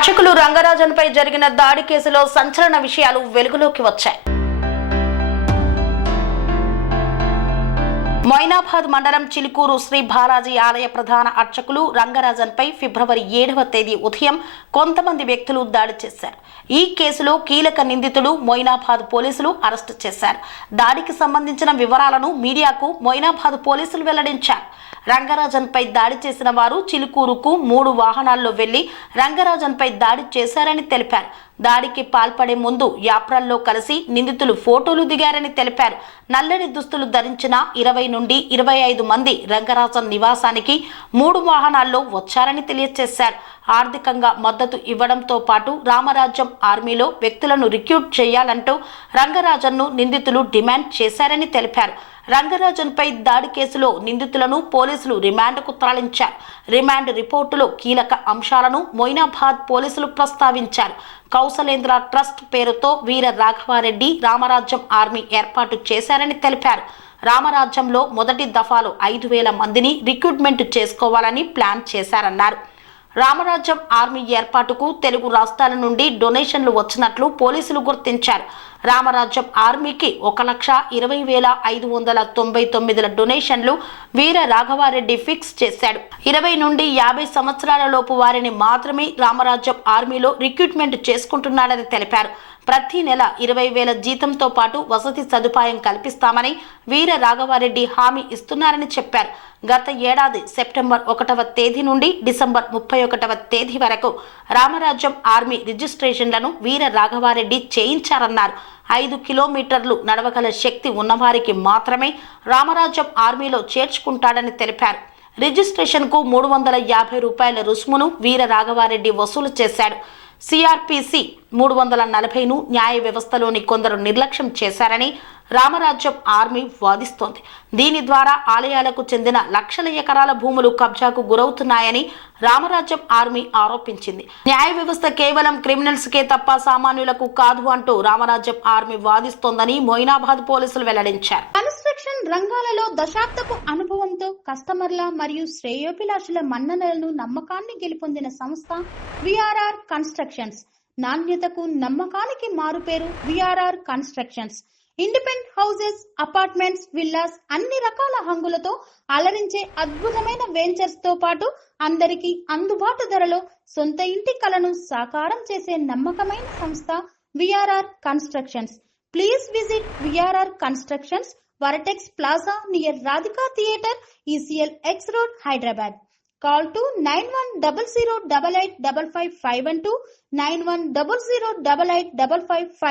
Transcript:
అర్చకులు రంగరాజన్పై జరిగిన దాడి కేసులో సంచలన విషయాలు వెలుగులోకి వచ్చాయి. మొయినాబాద్ మండలం చిలుకూరు శ్రీ బాలాజీ ఆలయ ప్రధాన అర్చకులు రంగరాజన్పై ఫిబ్రవరి 7వ తేదీ ఉదయం కొంతమంది వ్యక్తులు దాడి చేశారు. ఈ కేసులో కీలక నిందితుడు మొయినాబాద్ పోలీసులు అరెస్టు చేశారు. దాడికి సంబంధించిన వివరాలను మీడియాకు మొయినాబాద్ పోలీసులు వెల్లడించారు. రంగరాజన్పై దాడి చేసిన వారు చిలుకూరుకు 3 వాహనాల్లో వెళ్లి రంగరాజన్పై దాడి చేశారని తెలిపారు. దాడికి పాల్పడే ముందు యాప్రాల్లో కలిసి నిందితులు ఫోటోలు దిగారని తెలిపారు. నల్లని దుస్తులు ధరించిన 20 నుండి 25 మంది రంగరాజన్ నివాసానికి 3 వాహనాల్లో వచ్చారని తెలియజేశారు. ఆర్థికంగా మద్దతు ఇవ్వడంతో పాటు రామరాజ్యం ఆర్మీలో వ్యక్తులను రిక్రూట్ చేయాలంటూ రంగరాజన్ను నిందితులు డిమాండ్ చేశారని తెలిపారు. రంగరాజన్పై దాడి కేసులో నిందితులను పోలీసులు రిమాండ్కు తరలించారు. రిమాండ్ రిపోర్టులో కీలక అంశాలను మొయినాబాద్ పోలీసులు ప్రస్తావించారు. కౌశలేంద్ర ట్రస్ట్ పేరుతో వీర రాఘవారెడ్డి రామరాజ్యం ఆర్మీ ఏర్పాటు చేశారని తెలిపారు. రామరాజ్యంలో మొదటి దఫాలో 5,000 మందిని రిక్రూట్మెంట్ చేసుకోవాలని ప్లాన్ చేశారన్నారు. రామరాజ్యం ఆర్మీ ఏర్పాటుకు తెలుగు రాష్ట్రాల నుండి డొనేషన్లు వచ్చినట్లు పోలీసులు గుర్తించారు. రామరాజ్యం ఆర్మీకి 1,20,599 డొనేషన్లు వీర రాఘవారెడ్డి ఫిక్స్ చేశాడు. 20 నుండి 50 సంవత్సరాల లోపు వారిని మాత్రమే రామరాజ్యం ఆర్మీలో రిక్రూట్మెంట్ చేసుకుంటున్నాడని తెలిపారు. ప్రతి నెల 20,000 జీతంతో పాటు వసతి సదుపాయం కల్పిస్తామని వీర రాఘవారెడ్డి హామీ ఇస్తున్నారని చెప్పారు. గత ఏడాది సెప్టెంబర్ 1వ తేదీ నుండి డిసెంబర్ 31వ తేదీ వరకు రామరాజ్యం ఆర్మీ రిజిస్ట్రేషన్లను వీర రాఘవారెడ్డి చేయించారన్నారు. 5 కిలోమీటర్లు నడవగల శక్తి ఉన్నవారికి మాత్రమే రామరాజ్యం ఆర్మీలో చేర్చుకుంటాడని తెలిపారు. రిజిస్ట్రేషన్కు 350 రూపాయల రుసుమును వీర రాఘవారెడ్డి వసూలు చేశాడు. సిఆర్పిసి 340ను న్యాయ వ్యవస్థలోని కొందరు నిర్లక్ష్యం చేశారని రామరాజ్యం ఆర్మీ వాదిస్తోంది. దీని ద్వారా ఆలయాలకు చెందిన లక్షల ఎకరాల భూములు కబ్జాకు గురవుతున్నాయని రామరాజ్యం ఆర్మీ ఆరోపించింది. న్యాయ వ్యవస్థ కేవలం క్రిమినల్స్కే తప్ప సామాన్యులకు కాదు అంటూ రామరాజ్యం ఆర్మీ వాదిస్తోందని మొయినాబాద్ పోలీసులు వెల్లడించారు. కన్స్ట్రక్షన్ రంగాలలో దశాబ్దపు అనుభవంతో కస్టమర్ల మరియు శ్రేయోభిలాషుల మన్ననలను నమ్మకాన్ని గెలుపొందిన సంస్థ విఆర్ఆర్ కన్స్ట్రక్షన్స్. నాణ్యతకు నమ్మకానికి మారుపేరు VRR constructions. Independent houses, apartments, villas అన్ని రకాల హంగులతో అలరించే అద్భుతమైన వెంచర్స్ తో పాటు అందరికీ అందుబాటు ధరలో సొంత ఇంటి కలను సాకారం చేసే నమ్మకమైన సంస్థ VRR constructions. Please visit VRR constructions, వరటెక్స్ plaza near Radhika theatre, ECL X Road, Hyderabad. Call to 910088555512 9100885559.